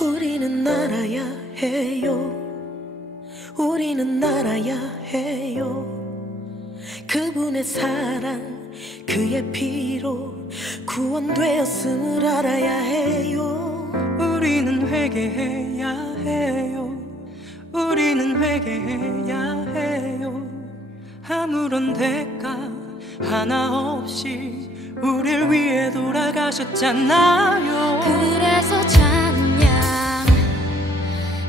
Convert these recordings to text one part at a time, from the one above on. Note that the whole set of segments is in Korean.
우리는 알아야 해요. 우리는 알아야 해요. 그분의 사랑, 그의 피로 구원되었음을 알아야 해요. 우리는 회개해야 해야 해요. 아무런 대가 하나 없이 우릴 위해 돌아가셨잖아요. 그래서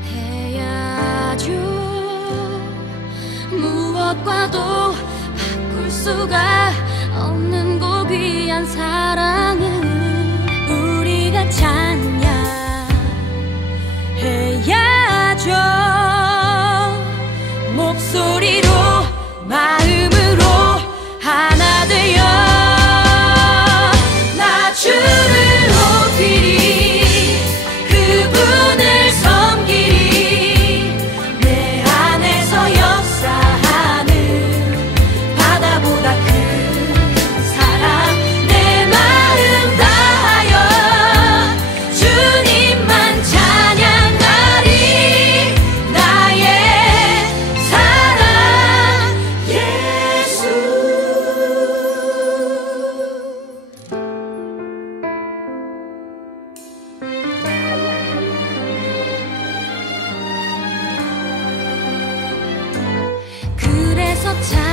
찬양해야죠 무엇과도 바꿀 수가 없는 고귀한 사랑 그래서 찬